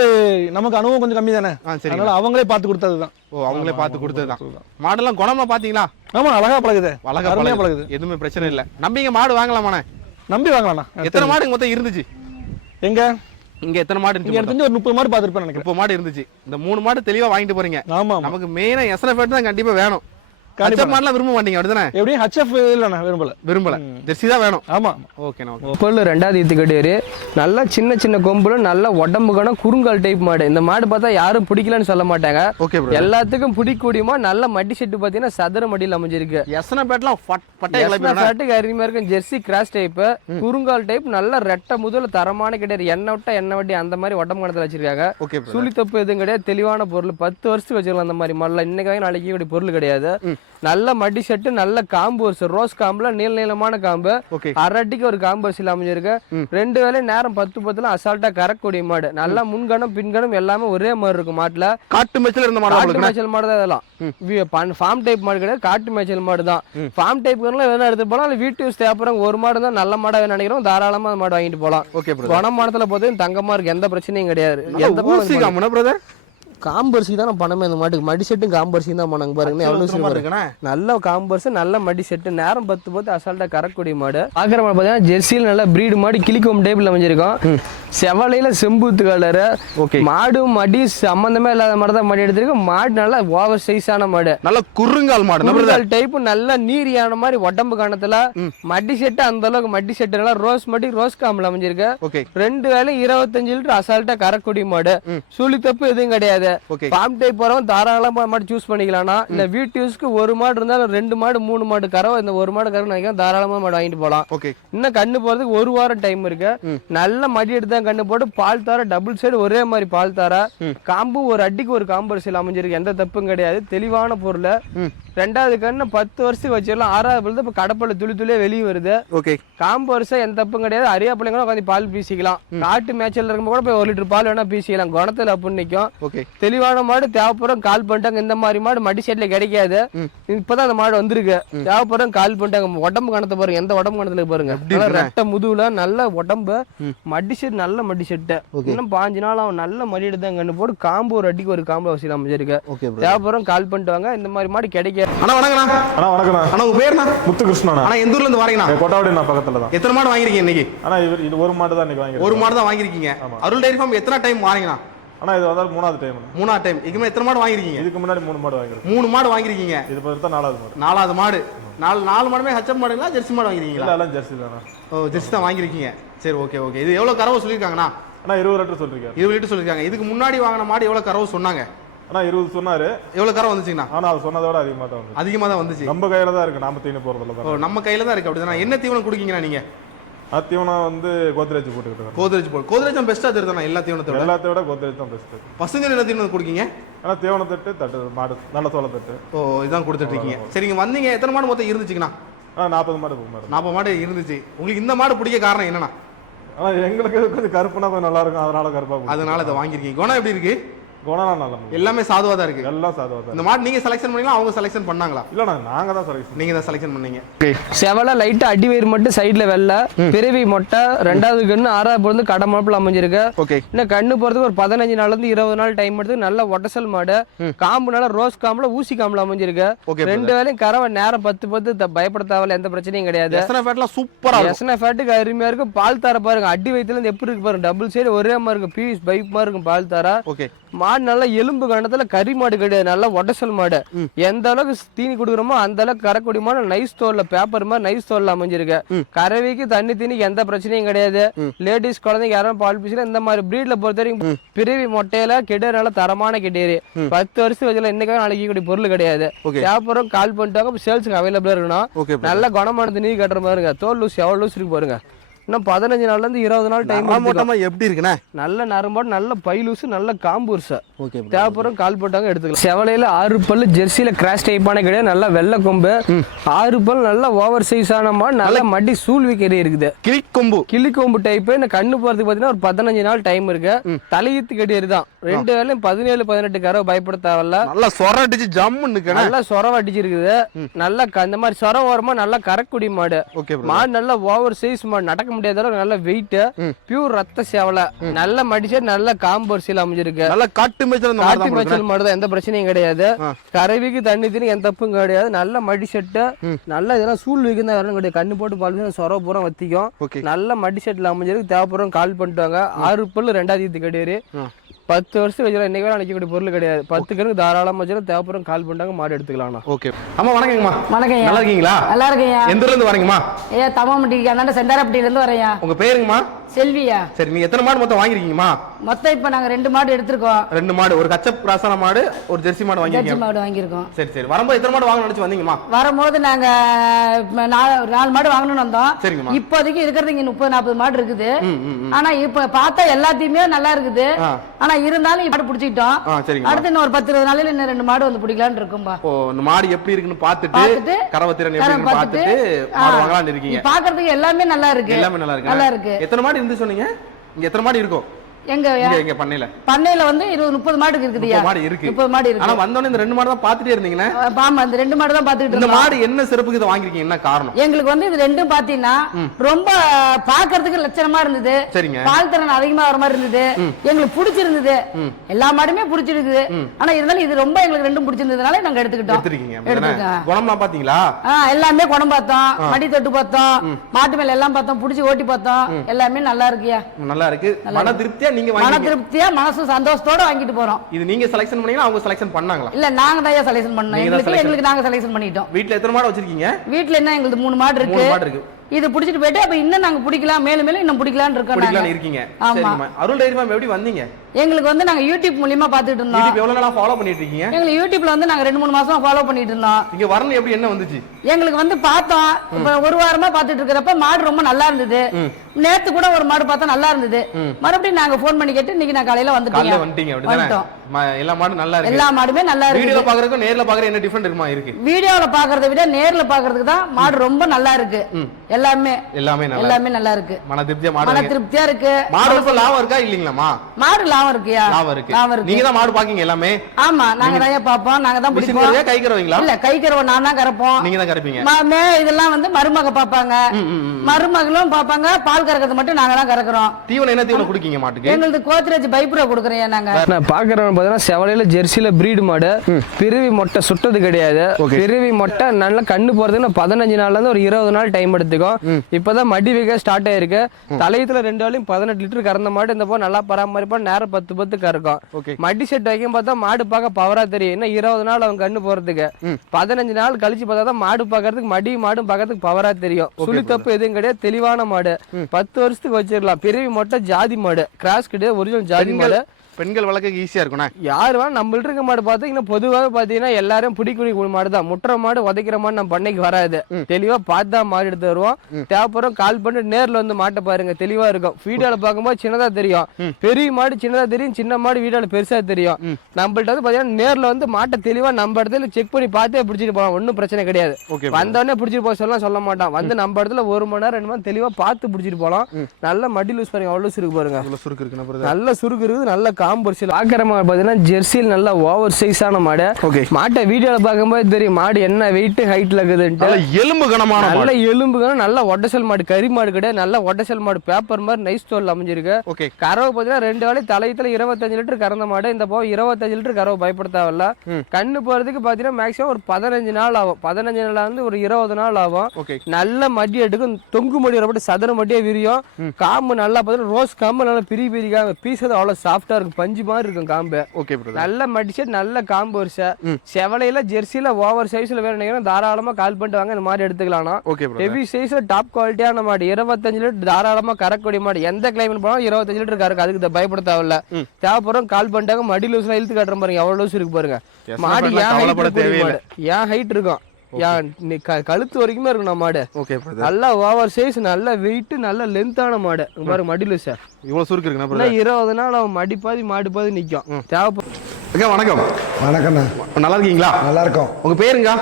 நமக்கு அனுபவம் கொஞ்சம் கம்மி தானே, சரி. அதனால அவங்களே பார்த்து கொடுத்ததுதான். ஓ, அவங்களே பார்த்து கொடுத்ததுதான். மாடெல்லாம் குணமா பாத்தீங்களா? ஆமா, அழகா பழகுது, அழகா பழகுது, எதுவுமே பிரச்சனை இல்ல. நம்பிங்க மாடு வாங்கலாமாண்ணே? நம்பி வாங்கலாம்ண்ணா. எத்தனை மாடு மொத்தம் இருந்துச்சு எங்க? இங்க எத்தனை மாடு இங்க எடுத்து ஒரு 30 மாடு பாத்துருப்பேன் நினைக்கிறேன். 30 மாடு இருந்துச்சு. இந்த 3 மாடு தெளிவா வாங்கிட்டு போறீங்க. ஆமா, நமக்கு மெயினா எஸ்என்எஃப் தான் கண்டிப்பா வேணும். ஹச்எஃப் மாடெல்லாம் விரும்ப மாட்டீங்க அப்படிதானே? எப்படி ஹச்எஃப் இல்லண்ணா, விரும்பல, ஜெர்சி தான் வேணும். ஆமா, ஓகேண்ணா. பொருள் 2வது ஈத்து கட்டியாரு. நல்லா சின்ன சின்ன கொம்புல நல்ல உடம்புக்கான குறுங்கால் டைப் மாடு. இந்த மாடு பார்த்தா யாரும் பிடிக்கலன்னு சொல்ல மாட்டாங்க. Okay bro. எல்லாத்துக்கும் பிடிக்கூடியமா நல்ல மடி செட்டு பார்த்தீங்கன்னா சதுர மடியில் அமைஞ்சிருக்கு. எஸ்என்எஃப்லாம் பட்டை ஃபேட்டுக்கு அருமையா இருக்கும். ஜெர்சி கிராஸ் டைப், குறுங்கால் டைப், நல்ல ரெட்டை முதல்ல தரமான கிடையாது. எண்ணெய் விட்டா எண்ணெய் வட்டி அந்த மாதிரி உடம்பு கணத்துல வச்சிருக்காங்க. ஓகே. சுழி தப்பு எதுவும் கிடையாது. தெளிவான பொருள். 10 வருஷத்துக்கு வச்சிருக்கலாம் அந்த மாதிரி மாடல. இன்னைக்கு நாளைக்கு கூடிய பொருள் கிடையாது. நல்ல மடி செட்டு, நல்ல காம்பு, ஒரு ரோஸ் காம்புல நீளமான காம்பு, அரட்டிக்கு ஒரு காம்பு வரிசையில் அமைஞ்சிருக்கு. 2 வேளையும் நேரம் 10 அசால்ட்டா கறக்கூடிய மாடு. நல்லா முன்கணம் பின்கணம் எல்லாமே ஒரே மாதிரி இருக்கும் மாட்டுல. காட்டு மேய்ச்சல் இருந்த மாடு, காட்டு மேய்ச்சல் மாடு தான் இதெல்லாம். ஃபார்ம் டைப் மாடு கிடையாது, காட்டு மேய்ச்சல் மாடு தான். ஃபார்ம் டைப் வேணா எடுத்து போலாம், வீட்டு யூஸ் தேவைப்படுற ஒரு மாடு தான் நல்ல மாடா நினைக்கிறோம், தாராளமா மாடு வாங்கிட்டு போலாம். ஓகே. குணமானத்துல போது தங்கமா இருக்கு, எந்த பிரச்சனையும் கிடையாது. எந்த காம்பரிசி தான் பணமே இந்த மாட்டுக்கு. மடி செட்டும் காம்பரிசி தான் பண்ணாங்க பாருங்க. எவ்வளவு நல்ல காம்பரிசி, நல்ல மடி செட்டு, நேரம் 10 அசால்ட்டா கறக்கூடிய மாடு. பாக்குற மாடு பாத்தீங்கன்னா ஜெர்சியில் நல்ல பிரீடு மாடு, கிளிக்கோம் டைப்ல அமைஞ்சிருக்கும். செவலையில செம்பூத்து கலரு. மாடு மடி சம்பந்தமே இல்லாத மாதிரி தான் மடி எடுத்திருக்கு. மாடு நல்லா ஓவர் சைஸான மாடு, நல்ல குறுங்கால் மாடு டைப், நல்ல நீரியான மாதிரி உடம்பு காணத்துல. மடி செட்டு அந்த அளவுக்கு மடி செட்டு நல்லா ரோஸ் மடி, ரோஸ் காம்புல அமைஞ்சிருக்கு. 2 வேளையும் 25 லிட்டர் அசால்ட்டா கறக்கூடிய மாடு. சுழி தப்பு எதுவும் கிடையாது. ஃபார்ம் டைப் போறவங்க தாராளமா மாடு சூஸ் பண்ணிக்கலாம். இல்ல வீட்டு யூஸ்க்கு ஒரு மாடு இருந்தாலும் 2 மாடு 3 மாடு கறவை, இந்த ஒரு மாடு கறவை நினைக்கிறேன், தாராளமா மாடு வாங்கிட்டு போலாம். இன்னும் கண்ணு போறதுக்கு 1 வாரம் டைம் இருக்கு. நல்ல மடி எடுத்து தான் கண்ணு போட்டு பால் தார, டபுள் சைடு ஒரே மாதிரி பால் தார, காம்பு ஒரு அடிக்கு ஒரு காம்பரிசியில் அமைஞ்சிருக்கு. எந்த தப்பும் கிடையாது, தெளிவான பொருள். 2வது கண்ணு 10 வருஷத்துக்கு வச்சிடலாம். 6வது பொழுது இப்ப கடப்பள்ள துளியே வெளியே வருது. காம்பு வருஷம் எந்த தப்பும் கிடையாது. அரியா பிள்ளைங்க உட்காந்து பால் பீசிக்கலாம். காட்டு மேய்ச்சல் இருக்கும்போது கூட போய் 1 லிட்டர் பால் வேணா பீசிக்கலாம். குணத்துல அப்படின்னு நிற்கும். தெளிவான மாடு. தேவைப்படுறோம் கால் பண்ணிட்டாங்க. இந்த மாதிரி மாடு மடி செட்ல கிடைக்காது. இப்பதான் அந்த மாடு வந்திருக்கு. தேவைப்படுறோம் கால் பண்ணிட்டாங்க. உடம்பு கணத்தை பாருங்க, எந்த உடம்பு கணத்துல பாருங்க. ரெட்டை முதுகுல நல்ல உடம்பு, மடி செட் நல்ல மடி செட்டு. இன்னும் 5 நாள் அவன் நல்ல மடி எடுத்து கண்ணு போட்டு காம்பு ஒரு அடிக்கு ஒரு காம்பு அவசியம் அமைஞ்சிருக்கு. தேவைப்படுறோம் கால் பண்ணிட்டு வாங்க. இந்த மாதிரி மாடு கிடைக்காது. எந்த ஊர்ல இருந்து வரீங்க? கோட்டாவடி பக்கத்துல தான். எத்தனை மாடு வாங்கிருக்கீங்க இன்னைக்கு? இது ஒரு மாடு தான் வாங்கிருக்கீங்க. ஒரு மாடு தான் வாங்கிருக்கீங்க. அருள் டைரி ஃபார்ம் எத்தனை டைம் வாங்கினா? இது வந்து 3வது டைம். 3வது டைம். இதுக்கு எத்தனை மாடு வாங்கிருக்கீங்க? இதுக்கு முன்னாடி 3 மாடு வாங்கிருக்கீங்க. 3 மாடு வாங்கிருக்கீங்க. இது பார்த்தா 4வது மாடு. 4வது மாடு. 4 மாடுமே ஹச்எப் மாடுங்களா, ஜெர்சி மாடு வாங்கிருக்கீங்களா? எல்லாம் ஜெர்சி தானா? ஓ, ஜெர்சி தான் வாங்கிருக்கீங்க. சரி, ஓகே ஓகே. இது எவ்வளவு கறவை சொல்லிருக்காங்கண்ணா? 20 லிட்டர் சொல்லிருக்காங்க. 20 லிட்டர் சொல்லிருக்காங்க. இதுக்கு முன்னாடி வாங்கின மாடு எவ்வளவு கறவை சொன்னாங்க? 20 சொன்னாரு. எவ்வளவு கறவை வந்துச்சுங்கண்ணா? ஆனா அவர் சொன்னதோட அதிகமா தான் வந்துச்சு. நம்ம கையில தான் இருக்கு, நாம தீவனம் போறதுல தான். ஓ, நம்ம கையில தான் இருக்கு. அப்படிதானா? என்ன தீவனம் குடுக்கீங்கண்ணா நீங்க? தீவனம் வந்து கோத்ரேஜ் போட்டுக்கிட்டு. கோத்ரேஜ் தான் பெஸ்டா தெரியுதுண்ணா எல்லா தீவனத்தோட? எல்லாத்தையோட கோத்ரேஜ் தான் பெஸ்ட். பசங்க என்ன தீவனம் குடுக்கீங்க? ஆனா தீவன தட்டு மாடு நல்ல சோள தட்டு. ஓ, இதான் கொடுத்துட்டு இருக்கீங்க. சரிங்க, வந்தீங்க. எத்தனை மாடு மொத்தம் இருந்துச்சுங்கண்ணா? 40 மாடு. 40 மாடு இருந்துச்சு. உங்களுக்கு இந்த மாடு பிடிக்க காரணம் என்னன்னா? ஆனா எங்களுக்கு கொஞ்சம் கருப்புனா கொஞ்சம் நல்லா இருக்கும், அதனால கருப்பா. அதனால இதை வாங்கிருக்கீங்க. குணம் எப்படி இருக்கு? குணம் நல்லா எல்லாமே சாதுவா தான் இருக்கு. எல்லாம் சாதுவா தான். இந்த மாடு நீங்க செலக்ஷன் பண்ணீங்களா, அவங்க செலக்ஷன் பண்ணாங்களா? இல்ல, நாங்க தான் செலக்ஷன். நீங்க தான் செலக்ஷன் பண்ணீங்க. செவல லைட்டா அடி வயிறு மட்டும் சைடுல வெள்ளை, பிறவி மொட்டை, 2வது கண்ணு 6வது பொழுது கடை மாப்பிள்ள அமைஞ்சிருக்கு. இன்னும் கண்ணு போறதுக்கு ஒரு 15 நாள்ல இருந்து 20 நாள் டைம் எடுத்து நல்ல ஒட்டசல் மாடு. காம்பு நல்ல ரோஸ் காம்புல ஊசி காம்புல அமைஞ்சிருக்கு. 2 வேளையும் கறவை நேரம் 10 பயப்பட தேவையில்ல, எந்த பிரச்சனையும் கிடையாது. சூப்பரா ஃபேட்டுக்கு அருமையா இருக்கு. பால் தார பாருங்க, அடி வயிற்றுல இருந்து எப்படி இருக்கு பாருங்க. டபுள் சைடு ஒரே மாதிரி இருக்கு, பீஸ் பைப் மாதிரி இருக்கும் பால் தாரா. மாடு நல்ல எலும்பு கணத்துல கறி மாடு கிடையாது, நல்ல ஒட்டசல் மாடு. எந்த அளவுக்கு தீனி கொடுக்குறோமோ அந்த அளவுக்கு கறக்கூடிய மாடு. நைஸ் தோல்ல பேப்பர் மாதிரி நைஸ் தோல்ல அமைஞ்சிருக்கு. கறவைக்கு தண்ணி தீனிக்கு எந்த பிரச்சனையும் கிடையாது. லேடிஸ் குழந்தைங்க யாரும் பால் பீசல. இந்த மாதிரி பிரீட்ல பொறுத்த வரைக்கும் பிறவி மொட்டையில கெடேரி நல்ல தரமான கெடேரி. 10 வருஷம் வச்சுல இன்னைக்காக நாளைக்கு கூடிய பொருள் கிடையாது. வியாபாரம் கால் பண்ணிட்டாங்க, சேல்ஸுக்கு அவைலபிளா இருக்கணும். நல்ல குணமானது நீ கட்டுற மாதிரி தோல் லூஸ் எவ்வளவு லூஸ் இருக்கு பாருங்க. இன்னும் 15 நாள்ல இருந்து 20 நாள் டைம். எப்படி இருக்குண்ணா? நல்ல நரம்பாடு, நல்ல பைலூசு, நல்ல காம்பூர்ஸா. தேவைப்படும் கால் போட்டாங்க எடுத்துக்கலாம். செவலையில 6 பல்லு, ஜெர்சியில கிராஸ் டைப்பான கிடையாது, நல்ல வெள்ளை கொம்பு. 6 பல் நல்ல ஓவர் சைஸ் ஆன மாடு. நல்ல மடி சூழ்விக்கறி இருக்குது. கிளிக்கொம்பு டைப். இந்த கண்ணு போறதுக்கு பாத்தீங்கன்னா ஒரு 15 நாள் டைம் இருக்கு. தலையீத்து கடியேறி தான். ரெண்டு வேலையும் 17-18 கறவை பயப்பட தேவையில்ல. நல்லா சொர அடிச்சு ஜம்முன்னு நிக்கணும். நல்லா சொரவ அடிச்சிருக்குது. நல்லா இந்த மாதிரி சொர ஓரமா நல்லா கரக்குடி மாடு. மாடு நல்லா ஓவர் சைஸ் மாடு, நடக்க முடியாத அளவுக்கு நல்ல வெயிட், பியூர் ரத்த சேவலை, நல்ல மடிச்சு நல்ல காம்பரிசியில் அமைஞ்சிருக்கு. நல்லா காட்டு மேய்ச்சல் மாடு தான், எந்த பிரச்சனையும் கிடையாது. கறவைக்கு தண்ணி தண்ணி எந்த தப்பும் கிடையாது. நல்ல மடி செட்டு, நல்ல இதெல்லாம் சூழ் வைக்கும் தான் வரணும் கிடையாது. கண்ணு போட்டு பால் சொர பூரா வத்திக்கும். நல்ல மடி செட்டில் அமைஞ்சிருக்கு. தேவைப்படுறோம் கால் பண்ணிட்டாங்க. 6 பல்லு 2வது கிடையாது. 10 வருஷம் வச்சுக்கலாம். இன்னைக்கு வேலை நினைக்கக்கூடிய பொருள் கிடையாது. 10 கருக்கு தாராளமா வச்சுக்கலாம். தேவைப்படுறோம் கால் பண்ணிட்டாங்க, மாடு எடுத்துக்கலாம். ஓகே அம்மா வணக்கங்கம்மா. வணக்கம். நல்லா இருக்கீங்களா? நல்லா இருக்கேன். எந்த ஊர்ல இருந்து வரீங்கம்மா? தமாம்பட்டி அந்தாண்ட செண்டாரப்பட்டியில இருந்து வரேன். உங்க பேருங்கம்மா? செல்வியா. சரி, நீங்க எத்தனை மாடு மொத்தம் வாங்கிருக்கீங்கம்மா? மொத்தம் இப்ப நாங்க 2 மாடு எடுத்திருக்கோம். 2 மாடு, ஒரு கச்சப் ராசன மாடு, ஒரு ஜெர்சி மாடு வாங்கிருக்கீங்க. ஜெர்சி மாடு வாங்கியிருக்கோம். சரி சரி. வரும்போது எத்தனை மாடு வாங்கணும்னு நினைச்சு வந்தீங்கம்மா? வரும்போது நாங்க 4 மாடு வாங்கணும்னு வந்தோம். சரிங்கம்மா. இப்போதைக்கு இருக்கிறது இங்க 30-40 மாடு இருக்குது. ஆனா இப்ப பார்த்தா எல்லாத்தையுமே நல்லா இருக்குது. ஆனா இருந்தாலும் மாடு பிடிச்சிட்டோம். அடுத்து இன்னும் ஒரு 10-20 நாளையில இன்னும் 2 மாடு வந்து பிடிக்கலான்னு இருக்கும்பா. ஓ, இந்த மாடு எப்படி இருக்குன்னு பார்த்துட்டு கறவத்திறன் எப்படி இருக்குன்னு பார்த்துட்டு மாடு வாங்கலாம்னு இருக்கீங்க. பாக்குறதுக்கு எல்லாமே நல்லா இருக்கு. எல்லாமே நல்லா இருக்கு. நல்லா இருக்கு. எத்தனை மாடு இருந்து சொன்னீங்க? இங்க எத்தனை மாடு இருக்கும்? எங்க பண்ணையில வந்து 20-30 மாடு இருக்குதுயா. 30 மாடு இருக்கு. 30 மாடு இருக்கு. ஆனா வந்தோனே இந்த 2 மாடு தான் பாத்துட்டே இருந்தீங்கனே. ஆமா, இந்த 2 மாடு தான் பாத்துட்டு இருந்தோம். இந்த மாடு என்ன சிறப்புக்கு இத வாங்கிருக்கீங்க? என்ன காரணம்? எங்களுக்கு வந்து இது ரெண்டும் பாத்தீங்கன்னா ரொம்ப பாக்குறதுக்கு லட்சணமா இருந்தது. பால் திறன் அதிகமா வர மாதிரி இருந்தது. எங்களுக்கு பிடிச்சிருந்தது. எல்லா மாடுமே பிடிச்சிருக்குது. ஆனா இருந்தாலும் இது ரொம்ப எங்களுக்கு ரெண்டும் பிடிச்சிருந்ததுனால நாங்க எடுத்துக்கிட்டோம். குணம்லாம் பாத்தீங்களா? எல்லாமே குணம் பார்த்தோம், மடி தொட்டு பார்த்தோம், மாட்டு மேல எல்லாம் பார்த்தோம், புடிச்சு ஓட்டி பார்த்தோம். எல்லாமே நல்லா இருக்குயா. நல்லா இருக்கு. மன திருப்தியா நீங்க மன திருப்தியா மனசு சந்தோஷத்தோட வாங்கிட்டு போறோம். இது நீங்க செலக்ஷன் பண்ணீங்களா அவங்க செலக்ஷன் பண்ணாங்களா? இல்ல, நாங்க தான் செலக்ஷன் பண்ணோம். எங்களுக்கு நாங்க செலக்ஷன் பண்ணிட்டோம். வீட்ல எத்தனை மாடு வச்சிருக்கீங்க? வீட்ல என்ன எங்களுக்கு 3 மாடு இருக்கு. இது புடிச்சிட்டு போயிட்டு அப்ப இன்னும் நாங்க பிடிக்கலாம், மேலும் மேலும் இன்னும் பிடிக்கலாம்னு இருக்கோம். ஆமா. அருள் டைரி ஃபார்ம் எப்படி வந்தீங்க? எங்களுக்கு வந்து நாங்க யூடியூப் மூலமா பாத்துட்டு இருந்தோம். யூடியூப் எவ்வளவு நாளா ஃபாலோ பண்ணிட்டு இருக்கீங்க? எங்களுக்கு யூடியூப்ல வந்து நாங்க 2-3 மாசமா ஃபாலோ பண்ணிட்டு இருந்தோம். இங்க வரணும் எப்படி என்ன வந்துச்சு? எங்களுக்கு வந்து பார்த்தோம். இப்ப ஒரு வாரமா பாத்துட்டு இருக்கிறப்ப மாடு ரொம்ப நல்லா இருந்தது. நேத்து கூட ஒரு மாடு பார்த்தா நல்லா இருந்தது. மறுபடியும் நாங்க போன் பண்ணி கேட்டு இன்னைக்கு நான் காலையில வந்துட்டீங்க. எல்லா மாடும் நல்லா இருக்கு. எல்லா மாடுமே நல்லா இருக்கு. வீடியோல பாக்குறதுக்கு நேர்ல பாக்குறது என்ன டிஃபரண்ட் இருக்குமா? இருக்கு. வீடியோல பாக்குறதை விட நேர்ல பாக்குறதுக்கு தான் மாடு ரொம்ப நல்லா இருக்கு. எல்லாமே நல்லா இருக்கு. மன திருப்தியா இருக்கு. மாடு லாபம் இருக்கா இல்லீங்களாமா? மாடு லாபம் இருக்குயா. லாபம் இருக்கு. நீங்க தான் மாடு பாக்கீங்க எல்லாமே? ஆமா, நாங்க தான் பாப்போம். நாங்க தான் பிடிப்போம். கை கறவீங்களா? இல்ல, கை கறவ நான் தான் கறப்போம். நீங்க தான் கறப்பீங்க. இதெல்லாம் வந்து மருமக பாப்பாங்க. மருமகளும் பாப்பாங்க. பால் கறக்கிறது மட்டும் நாங்க தான் கறக்குறோம். தீவனம் என்ன தீவனம் குடிக்கீங்க மாட்டுக்கு? எங்களுக்கு கோத்ரேஜ் பைப்ரா குடுக்குறோம் நாங்க. நான் பாக்குறவங்க பாத்தீங்கன்னா செவலையில ஜெர்சில பிரீடு மாடு. பிறவி மொட்டை சுட்டது கிடையாது. பிறவி மொட்டை நல்லா கண்ணு போறதுக்கு 15 நாள்ல இருந்து ஒரு 20 நாள் டைம் எடுத்துக்கும். இப்பதான் மடி வைக்க ஸ்டார்ட் ஆயிருக்கு. தலையத்துல 2 வேளையும் 18 லிட்டர் கறந்த மாடு. இந்த போ நல்லா பராமரிப்பா, நேரம் 10 கறக்கும். மடி செட் வைக்கும் பார்த்தா மாடு பார்க்க பவரா தெரியும். இன்னும் 20 நாள் அவங்க கண்ணு போறதுக்கு. 15 நாள் கழிச்சு பார்த்தா தான் மாடு பாக்குறதுக்கு, மடி மாடும் பாக்குறதுக்கு பவரா தெரியும். சுழி தப்பு எதுவும் கிடையாது. தெளிவான மாடு. 10 வருஷத்துக்கு வச்சிடலாம். பிறவி மொட்டை ஜாதி மாடு, கிராஸ் கிடையாது, ஒரிஜினல் ஜாதி மாடு. பெண்கள் வளர்க்க ஈஸியா இருக்கும். யாரு வேணா நம்மள்ட்ட இருக்க மாடு பாத்தீங்கன்னா பொதுவாக பாத்தீங்கன்னா எல்லாரும் பிடிக்கூடிய மாடு தான். முட்டுற மாடு உதைக்கிற மாடு நம்ம பண்ணைக்கு வராது. தெளிவா பார்த்து தான் மாடு எடுத்து வருவோம். தேவைப்படுறோம் கால் பண்ணி நேர்ல வந்து மாட்டை பாருங்க, தெளிவா இருக்கும். வீடியோல பாக்கும்போது சின்னதா தெரியும். பெரிய மாடு சின்னதா தெரியும், சின்ன மாடு வீடியோல பெருசா தெரியும். நம்மள்ட்ட வந்து பாத்தீங்கன்னா நேர்ல வந்து மாட்டை தெளிவா நம்ம இடத்துல செக் பண்ணி பார்த்தே பிடிச்சிட்டு போகலாம். ஒன்னும் பிரச்சனை கிடையாது. வந்தோடனே பிடிச்சிட்டு போக சொல்ல மாட்டான். வந்து நம்ம இடத்துல 1 மணி நேரம் 2 மணி நேரம் தெளிவா பார்த்து பிடிச்சிட்டு போகலாம். நல்ல மடி லூஸ் பாருங்க, அவ்வளவு சுருக்கு பாருங்க. நல்ல சுருக்கு இருக்குது. நல்ல காம்பரிசில் ஆக்கிற மாடு பாத்தீங்கன்னா ஜெர்சியில் நல்ல ஓவர் சைஸான மாடு. மாட்டை வீடியோல பார்க்கும்போது தெரியும் மாடு என்ன வெயிட் ஹைட்ல இருக்குதுன்ட்டு. எலும்பு கனமான நல்ல எலும்பு கனம், நல்ல ஒட்டசல் மாடு, கறி மாடு கிடையாது. நல்ல ஒட்டசல் மாடு, பேப்பர் மாதிரி நைஸ் தோல் அமைஞ்சிருக்கு. கறவை பாத்தீங்கன்னா 2 வேளை தலையத்துல 25 லிட்டர் கறந்த மாடு. இந்த போக 25 லிட்டர் கறவை பயப்பட தேவையில்ல. கண்ணு போறதுக்கு பாத்தீங்கன்னா மேக்ஸிமம் ஒரு 15 நாள் ஆகும். 15 நாள் வந்து ஒரு 20 நாள் ஆகும். நல்ல மடி எடுக்கும். தொங்கு மடி வரப்பட்டு சதுர மடியே விரியும். காம்பு நல்லா பாத்தீங்கன்னா ரோஸ் காம்பு நல்லா பிரி காம்பு பீஸ் அவ்வளவு சாஃப்டா இருக்கும். பஞ்சு மாதிரி இருக்கும் காம்பு. நல்ல மடிச்சு நல்ல காம்பு வருஷ செவலையில ஜெர்சியில ஓவர் சைஸ்ல வேணும் தாராளமா கால் பண்ணிட்டு வாங்க. இந்த மாதிரி எடுத்துக்கலாம். ஹெவி சைஸ்ல டாப் குவாலிட்டியான மாடு. 25 லிட்டர் தாராளமா கறக்கூடிய மாடு. எந்த கிளைமேட் போனாலும் 25 லிட்டர் கறக்கு. அதுக்கு பயப்பட தேவையில்ல. தேவைப்படுறோம் கால் பண்ணிட்டாங்க. மடி லூஸ்ல இழுத்து காட்டுற பாருங்க, எவ்வளவு லூஸ் இருக்கு பாருங்க. மாடு ஏன் ஹைட் இருக்கும், கழுத்து வரைக்குமே இருக்கும் நம்ம மாடு. நல்ல ஓவர் சைஸ், நல்ல வெயிட், நல்ல லென்த்தான மாடு பாருங்க. மடியில சார் இவ்வளவு சுருக்கு இருக்கு. 20 நாள் அவன் மடி பாதி மாடு பாதி நிக்கும். தேவைப்படும். வணக்கம். வணக்கம்ண்ணா. நல்லா இருக்கீங்களா? நல்லா இருக்கோம். உங்க பேருங்க?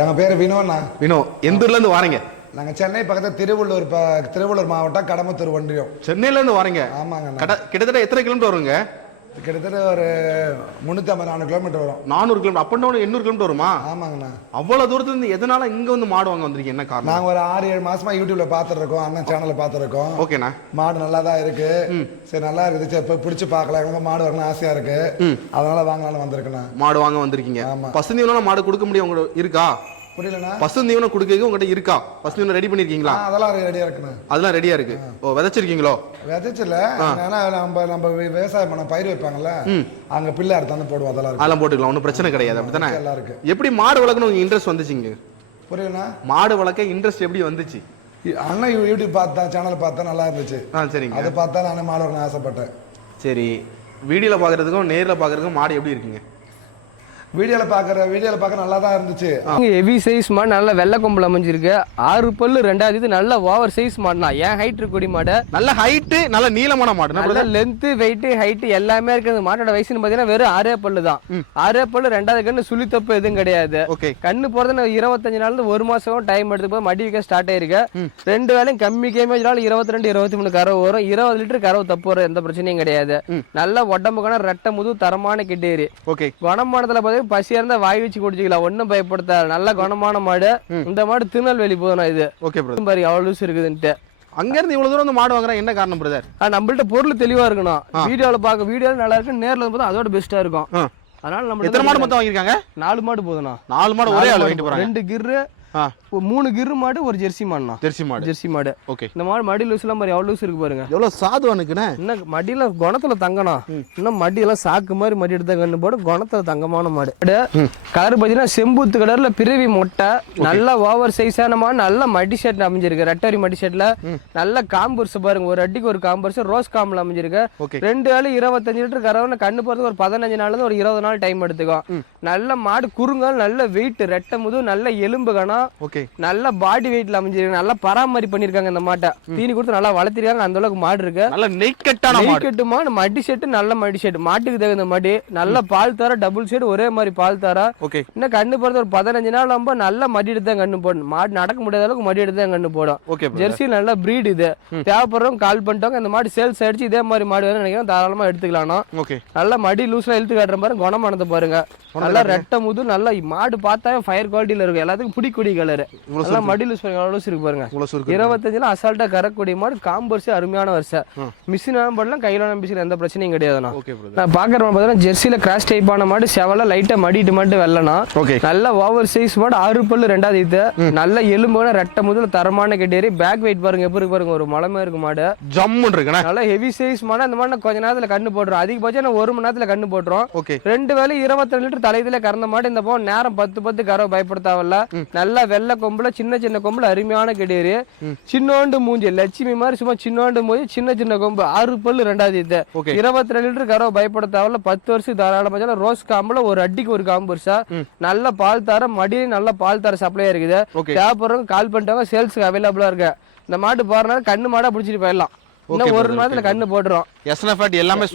எங்க பேரு வினோண்ணா. வினோ. எந்த ஊர்ல இருந்து வாரீங்க? நாங்க சென்னை பக்கத்துல திருவள்ளூர் மாவட்டம் கடமத்தூர் ஒன்றியம். சென்னையில இருந்து வாரீங்க? ஆமாங்க. கிட்டத்தட்ட எத்தனை கிலோமீட்டர் வருங்க? கிட்டத்தட்ட ஒரு 350-400 கிலோமீட்டர் வரும். 400 kilometre up and down 800 kilometre வருமா? ஆமாங்கண்ணா. அவ்வளவு தூரத்துல இருந்து எதனால இங்க வந்து மாடு வாங்க வந்திருக்கீங்க, என்ன காரணம்? நாங்க ஒரு 6-7 மாசமா யூடியூப்ல பாத்துட்டு இருக்கோம், அண்ணன் சேனல்ல பாத்துட்டு இருக்கோம். ஓகேண்ணா. மாடு நல்லா தான் இருக்கு. சரி நல்லா இருக்குது, சரி இப்ப பிடிச்சு பார்க்கலாம், எங்களுக்கு மாடு வாங்கணும் ஆசையா இருக்கு, அதனால வாங்கலாம்னு வந்திருக்கேன். மாடு வாங்க வந்திருக்கீங்க. பசுந்தீவனம் மாடு கொடுக்க முடியும் உங்களுக்கு இருக்கா? புரியலண்ணா. பசுந்தீவனம் கொடுக்க உங்ககிட்ட இருக்கா? பசுந்தீவனம் ரெடி பண்ணிருக்கீங்களா? அதெல்லாம் ரெடியா இருக்குண்ணா. அதெல்லாம் ரெடியா இருக்கு. ஓ, விதைச்சிருக்கீங்களோ? விதைச்சல, ஏன்னா நம்ம விவசாயம் பண்ண பயிர் வைப்பாங்கல்ல, அங்க பிள்ளை அறுத்தாந்து போடுவோம், அதெல்லாம் போட்டுக்கலாம், ஒன்றும் பிரச்சனை கிடையாது. அப்படித்தானே எல்லாம் இருக்கு. எப்படி மாடு வளர்க்கணும் இன்ட்ரெஸ்ட் வந்துச்சுங்க? புரியலண்ணா. மாடு வளர்க்க இன்ட்ரெஸ்ட் எப்படி வந்துச்சு? அண்ணன் யூடியூப் பார்த்தா, சேனல் பார்த்தா நல்லா இருந்துச்சு. சரிங்க. அதை பார்த்தா நானே மாடு வாங்கணும்னு ஆசைப்பட்டேன். சரி, வீடியோல பாக்குறதுக்கும் நேர்ல பாக்குறதுக்கும் மாடு எப்படி இருக்குங்க? வீடியோல பார்க்க நல்லா தான் இருந்துச்சு. ஹெவி சைஸ் மாடு, நல்ல வெள்ளை கொம்புல அமைஞ்சிருக்கு. 6 பல்லு 2வது இது நல்ல ஓவர் சைஸ் மாடுனா. ஏன் ஹைட் இருக்கக்கூடிய மாடு, நல்ல ஹைட்டு, நல்ல நீளமான மாடு, நல்ல லென்த், வெயிட், ஹைட் எல்லாமே இருக்கு. அந்த மாட்டோட வயசுன்னு பாத்தீங்கன்னா வெறும் 6 பல்லு தான். 6 பல்லு 2வது கண்ணு சுழி தப்பு எதுவும் கிடையாது. கண்ணு போறது 25 நாள் 1 மாசம் டைம் எடுத்து போய் மடி வைக்க ஸ்டார்ட் ஆயிருக்கு. 2 வேலையும் கம்மி கேமேஜ்னால 22-23 கறவை வரும். 20 லிட்டர் கறவை தப்பு வரும், எந்த பிரச்சனையும் கிடையாது. நல்ல உடம்புக்கான ரெட்டை முது தரமான கிட்டேரி. குணமானதுல பாத்தீங்கன்னா பசியா இருந்தா வாய் வச்சு குடிச்சிக்கலாம், ஒன்னும் பயப்படுத்தாது. நல்ல குணமான மாடு. இந்த மாடு திருநெல்வேலி போதும். இது பாரு அவ்வளவு லூஸ் இருக்குதுன்ட்டு. அங்க இருந்து இவ்வளவு தூரம் மாடு வாங்குறேன், என்ன காரணம் பிரதர்? நம்மள்ட்ட பொருள் தெளிவா இருக்கணும். வீடியோல பாக்க வீடியோல நல்லா இருக்கு, நேர்ல வந்து அதோட பெஸ்டா இருக்கும். அதனால நம்ம எத்தனை மாடு மொத்தம் வாங்கிருக்காங்க? 4 மாடு போதும்ண்ணா. 4 மாடு ஒரே ஆளு வாங்கிட்டு போறாங்க. 2 கிர்ரு, 3 கிர்ரு மாடு, ஒரு ஜெர்சி மாடுண்ணா. ஜெர்சி மாடு. ஓகே. இந்த மாடு மடி லூஸ் எல்லாம் மாதிரி எவ்வளவு லூஸ் இருக்கு பாருங்க, எவ்வளவு சாதுவானுக்குண்ணே. இன்னும் மடியில குணத்துல தங்கணும். இன்னும் மடியெல்லாம் சாக்கு மாதிரி மடி எடுத்த கண்ணு போடு, குணத்துல தங்கமான மாடு. கலர் பாத்தீங்கன்னா செம்பூத்து கலர்ல பிறவி மொட்டை, நல்ல ஓவர் சைஸான மாடு. நல்ல மடி ஷர்ட் அமைஞ்சிருக்கு, ரெட்டரி மடி ஷர்ட்ல. நல்ல காம்பர்ஸ் பாருங்க, ஒரு அடிக்கு ஒரு காம்பர்ஸ் ரோஸ் காம்பில் அமைஞ்சிருக்கு. 2 வேலை 25 லிட்டர் கறவை. கண்ணு போறது ஒரு 15 நாள்ல இருந்து ஒரு 20 நாள் டைம் எடுத்துக்கும். நல்ல மாடு குறுங்கால், நல்ல வெயிட், ரெட்டை முது, நல்ல எலும்பு கணம், நல்ல பாடி வெயிட்ல அமைஞ்சிருக்கு. நல்லா பராமரி பண்ணிருக்காங்க இந்த மாட்டை. தீனி கொடுத்து நல்லா வளர்த்திருக்காங்க. அந்த அளவுக்கு மாடு இருக்கு. நல்ல நெய்கட்டான மாடு. மடி செட்டு, நல்ல மடி செட்டு, மாட்டுக்கு தகுந்த மடி. நல்ல பால் தர, டபுள் சைடு ஒரே மாதிரி பால் தர. இன்னும் கண்ணு போறது ஒரு 15 நாள் ரொம்ப நல்ல மடி எடுத்து தான் கண்ணு போடும். மாடு நடக்க முடியாத அளவுக்கு மடி எடுத்து தான் கண்ணு போடும். ஜெர்சி நல்ல பிரீட் இது. தேவைப்படுறவங்க கால் பண்ணிட்டாங்க. இந்த மாடு சேல்ஸ் ஆயிடுச்சு. இதே மாதிரி மாடு வேணும் நினைக்கிறேன், தாராளமா எடுத்துக்கலாம். நல்ல மடி லூஸ்ல இழுத்து காட்டுற பாருங்க, குணமானதை பாருங்க. நல்லா ரெட்டை முது, நல்ல மாடு பார்த்தா ஃபயர் குவாலிட்டியில இருக்கும். எல்லாத்துக்கும் பிடிக்கூடிய கலர். மடி லூஸ் இருக்கு பாருங்க. 25 அசால்ட்டா கறக்கூடிய மாடு. காம்பர்ஸ் அருமையான வருஷம். மிஷின் பண்ணலாம், கையில மிஷின் எந்த பிரச்சனையும் கிடையாது. நான் பாக்குறேன் ஜெர்சியில கிராஸ் டைப்பான மாடு, செவல லைட்டா மடிட்டு மட்டும் வெள்ளனா. நல்ல ஓவர் சைஸ் மாடு, 6 பல்லு 2வது இது. நல்ல எலும்பு, ரெட்டை முதல்ல தரமான கெட்டேரி. பேக் வெயிட் பாருங்க எப்படி பாருங்க, ஒரு மலமே இருக்கு மாடு. ஜம்மு இருக்கு. நல்ல ஹெவி சைஸ் மாடு. அந்த மாதிரி கொஞ்ச நேரத்துல கண்ணு போட்டுரும். அதிகபட்சம் 1 மணி நேரத்துல கண்ணு போட்டுரும். 2 வேலை 22 லிட்டர் தலையில கறந்த மாடு. இந்த போ நேரம் 10 கறவை பயப்படுத்தாவல்ல. நல்ல வெள்ளை கொம்புல, சின்ன கொம்புல அருமையான கெடேரி. சின்னோண்டு மூஞ்சி, லட்சுமி மாதிரி சும்மா சின்னோண்டு மூஞ்சி, சின்ன கொம்பு. 6 பல்லு 2வது இது. 22 லிட்டர் கறவை பயப்படுத்தாவல்ல. 10 வருஷம் தாராளமா. ரோஸ் காம்புல ஒரு அடிக்கு ஒரு காம்புர்ஸா. நல்ல பால் தர மடி, நல்ல பால் தர சப்ளையா இருக்குது. தேவைப்படுறவங்க கால் பண்ணிட்டாங்க, சேல்ஸுக்கு அவைலபிளா இருக்கு. இந்த மாட்டு போறனால கண்ணு மாடா பிடிச்சிட்டு போயிடலாம். இன்னும் 1 மாதத்துல கண்ணு போட்டுரும். எல்லாமே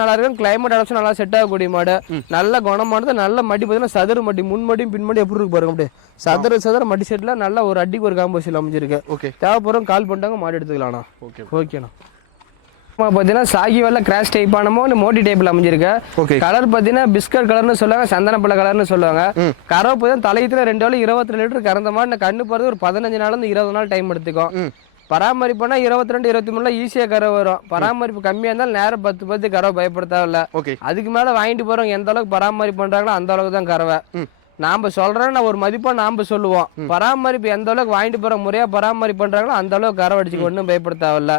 நல்லா இருக்கும். கிளைமேட் அடாப்ஷன் நல்லா செட் ஆகக்கூடிய மாடு. நல்ல குணமானது. நல்ல மடி பார்த்தீங்கன்னா சதுர மடி, முன்மடியும் பின்மடி எப்படி இருக்கு பாருங்க. அப்படியே சதுர மடி செட்ல நல்ல ஒரு அடிக்கு ஒரு காம்போசில் அமைஞ்சிருக்கு. தேவைப்படுறோம் கால் பண்ணிட்டாங்க, மாடு எடுத்துக்கலாம்ண்ணா. ஓகேண்ணா. பாத்தீங்கன்னா சாகி வெள்ள கிராஷ் டைப்பானமோ இல்ல மோட்டி டைப்ல அமைஞ்சிருக்கு. கலர் பாத்தீங்கன்னா பிஸ்கட் கலர்னு சொல்லுவாங்க, சந்தனப்பழ கலர்னு சொல்லுவாங்க. கறவை பார்த்தீங்கன்னா தலையத்துல 2 வேலை 22 லிட்டர் கறந்த மாடு. கண்ணு போறது ஒரு 15 நாள்ல இருந்து 20 நாள் டைம் எடுத்துக்கும். பராமரிப்புனா 22-23 ஈஸியா கறவை வரும். பராமரிப்பு கம்மியா இருந்தாலும் நேரம் 10 கறவை பயப்படுத்தாவில்ல. அதுக்கு மேல வாங்கிட்டு போறோம், எந்த அளவுக்கு பராமரிப்பு பண்றாங்களோ அந்த அளவுக்கு தான் கறவை. நாம சொல்றேன் ஒரு மதிப்பா நாம சொல்லுவோம். பராமரிப்பு எந்த அளவுக்கு வாங்கிட்டு போற முறையா பராமரிப்பு பண்றாங்களோ அந்த அளவுக்கு கறவை அடிச்சுக்க ஒன்றும் பயப்படுத்தாவில்ல.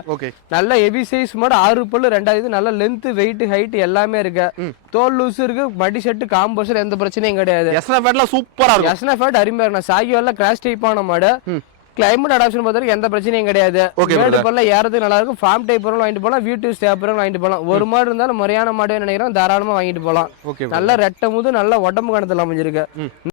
நல்ல ஹெவி சைஸ் மாடு, 6 பல்லு 2வது. நல்ல லென்த், வெயிட், ஹைட் எல்லாமே இருக்கு. தோல் லூஸ் இருக்கு, மடி செட்டு, காம்போசர் எந்த பிரச்சனையும் கிடையாது. சூப்பரா இருக்கும். எஸ்னஃபேட் அருமையா இருக்கு. சாகி வெள்ள கிராஷ் டைப்பான மாடு. கிளைமேட் அடாப்ஷன் பொறுத்தவரைக்கும் எந்த பிரச்சனையும் கிடையாது. ஏறதுக்கு நல்லா இருக்கும். ஃபார்ம் டைப் பொருள் வாங்கிட்டு போகலாம், வீட்டு ஸ்டேப் பொருள் வாங்கிட்டு போகலாம். ஒரு மாடு இருந்தாலும் முறையான மாடு நினைக்கிறோம், தாராளமா வாங்கிட்டு போகலாம். நல்ல ரெட்டை முது, நல்ல உடம்பு கணத்துல அமைஞ்சிருக்கு.